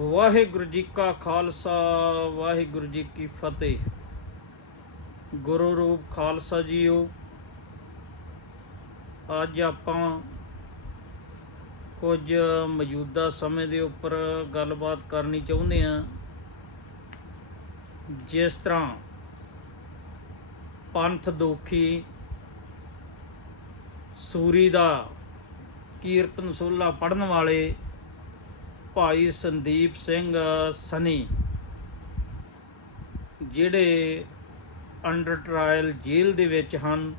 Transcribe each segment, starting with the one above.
ਵਾਹਿਗੁਰੂ ਜੀ ਕਾ ਖਾਲਸਾ, ਵਾਹਿਗੁਰੂ ਜੀ ਕੀ ਫਤਿਹ। ਗੁਰੂ ਰੂਪ ਖਾਲਸਾ ਜੀਓ, ਅੱਜ ਆਪਾਂ ਕੁਝ ਮੌਜੂਦਾ ਸਮੇਂ ਦੇ ਉੱਪਰ ਗੱਲਬਾਤ ਕਰਨੀ ਚਾਹੁੰਦੇ ਹਾਂ। ਜਿਸ ਤਰ੍ਹਾਂ ਪੰਥ ਦੋਖੀ ਸੂਰੀ ਦਾ ਕੀਰਤਨ ਸੋਲਾ ਪੜਨ ਵਾਲੇ ਭਾਈ ਸੰਦੀਪ ਸਿੰਘ ਸਨੀ, ਜਿਹੜੇ ਅੰਡਰ ਟ੍ਰਾਇਲ ਜੇਲ੍ਹ ਦੇ ਵਿੱਚ ਹਨ,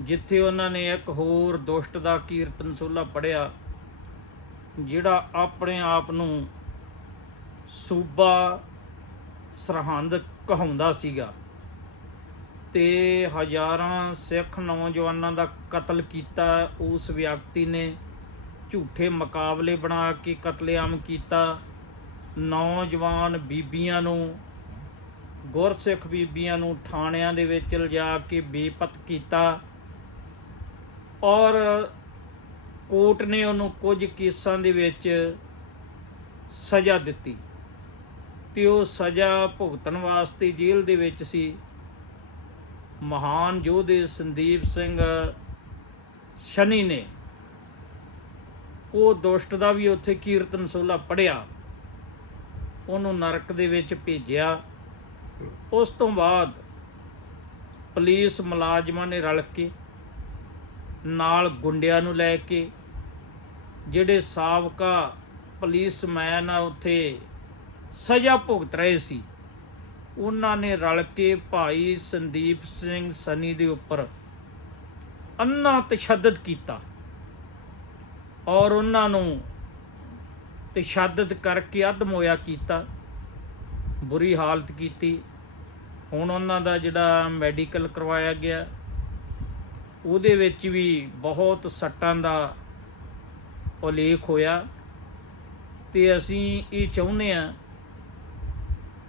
ਜਿੱਥੇ ਉਹਨਾਂ ਨੇ ਇੱਕ ਹੋਰ ਦੁਸ਼ਟ ਦਾ ਕੀਰਤਨ ਸੋਲਾ ਪੜਿਆ ਜਿਹੜਾ ਆਪਣੇ ਆਪ ਨੂੰ ਸੂਬਾ ਸਰਹੰਦ ਕਹਾਉਂਦਾ ਸੀਗਾ ਤੇ ਹਜ਼ਾਰਾਂ ਸਿੱਖ ਨੌਜਵਾਨਾਂ ਦਾ ਕਤਲ ਕੀਤਾ, ਉਸ ਵਿਅਕਤੀ ਨੇ ਝੂਠੇ ਮੁਕਾਬਲੇ ਬਣਾ ਕੇ ਕਤਲੇਆਮ ਕੀਤਾ। ਨੌਜਵਾਨ ਬੀਬੀਆਂ ਨੂੰ, ਗੁਰਸਿੱਖ ਬੀਬੀਆਂ ਨੂੰ ਥਾਣਿਆਂ ਦੇ ਵਿੱਚ ਲਿਜਾ ਕੇ ਬੇਪਤ ਕੀਤਾ। ਔਰ ਕੋਰਟ ਨੇ ਉਹਨੂੰ ਕੁਝ ਕੇਸਾਂ ਦੇ ਵਿੱਚ ਸਜ਼ਾ ਦਿੱਤੀ। ਤੇ ਉਹ ਸਜ਼ਾ ਭੁਗਤਣ ਵਾਸਤੇ ਜੇਲ੍ਹ ਦੇ ਵਿੱਚ ਸੀ। ਮਹਾਨ ਯੋਧੇ ਸੰਦੀਪ ਸਿੰਘ ਸ਼ਨੀ ਨੇ ਉਹ ਦੁਸ਼ਟ ਦਾ ਵੀ ਉੱਥੇ ਕੀਰਤਨ ਸੋਲਾ ਪੜਿਆ ਉਹਨੂੰ ਨਰਕ ਦੇ ਵਿੱਚ ਭੇਜਿਆ। ਉਸ ਤੋਂ ਬਾਅਦ ਪੁਲਿਸ ਮੁਲਾਜ਼ਮਾਂ ਨੇ ਰਲ ਕੇ ਨਾਲ ਗੁੰਡਿਆਂ ਨੂੰ ਲੈ ਕੇ, ਜਿਹੜੇ ਸਾਬਕਾ ਪੁਲਿਸਮੈਨ ਆ ਉੱਥੇ ਸਜ਼ਾ ਭੁਗਤ ਰਹੇ ਸੀ, ਉਹਨਾਂ ਨੇ ਰਲ ਕੇ ਭਾਈ ਸੰਦੀਪ ਸਿੰਘ ਸਨੀ ਦੇ ਉੱਪਰ ਅੰਨਾ ਤਸ਼ੱਦਦ ਕੀਤਾ। ਔਰ ਉਹਨਾਂ ਨੂੰ ਤਸ਼ੱਦਦ ਕਰਕੇ ਅਧਮੋਇਆ ਕੀਤਾ, ਬੁਰੀ ਹਾਲਤ ਕੀਤੀ। ਹੁਣ ਉਹਨਾਂ ਦਾ ਜਿਹੜਾ ਮੈਡੀਕਲ ਕਰਵਾਇਆ ਗਿਆ, ਉਹਦੇ ਵਿੱਚ ਵੀ ਬਹੁਤ ਸੱਟਾਂ ਦਾ ਉਲੇਖ ਹੋਇਆ। ਤੇ ਅਸੀਂ ਇਹ ਚਾਹੁੰਦੇ ਆ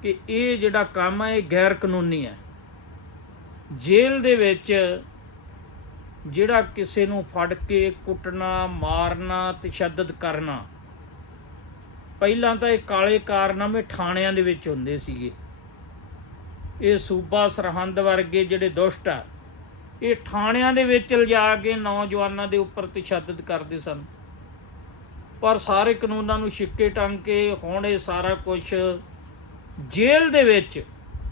ਕਿ ਇਹ ਜਿਹੜਾ ਕੰਮ ਹੈ, ਇਹ ਗੈਰ ਕਾਨੂੰਨੀ ਹੈ। ਜੇਲ੍ਹ ਦੇ ਵਿੱਚ ਜਿਹੜਾ ਕਿਸੇ ਨੂੰ ਫੜ ਕੇ ਕੁੱਟਣਾ, ਮਾਰਨਾ ਤਸ਼ੱਦਦ ਕਰਨਾ, ਪਹਿਲਾਂ ਤਾਂ ਇਹ ਕਾਲੇ ਕਾਰਨਾਮੇ ਥਾਣਿਆਂ ਦੇ ਵਿੱਚ ਹੁੰਦੇ ਸੀਗੇ। ਇਹ ਸੂਬਾ ਸਰਹੰਦ ਵਰਗੇ ਜਿਹੜੇ ਦੁਸ਼ਟ ਆ, ਇਹ ਥਾਣਿਆਂ ਦੇ ਵਿੱਚ ਲਿਜਾ ਕੇ ਨੌਜਵਾਨਾਂ ਦੇ ਉੱਪਰ ਤਸ਼ੱਦਦ ਕਰਦੇ ਸਨ। ਪਰ ਸਾਰੇ ਕਾਨੂੰਨਾਂ ਨੂੰ ਛਿੱਕੇ ਟੰਗ ਕੇ ਹੁਣ ਇਹ ਸਾਰਾ ਕੁਝ ਜੇਲ੍ਹ ਦੇ ਵਿੱਚ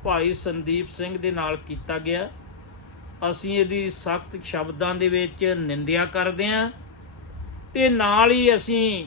ਭਾਈ ਸੰਦੀਪ ਸਿੰਘ ਦੇ ਨਾਲ ਕੀਤਾ ਗਿਆ। ਅਸੀਂ ਇਹਦੀ ਸਖਤ ਸ਼ਬਦਾਂ ਦੇ ਵਿੱਚ ਨਿੰਦਿਆ ਕਰਦੇ ਹਾਂ ਤੇ ਨਾਲ ਹੀ ਅਸੀਂ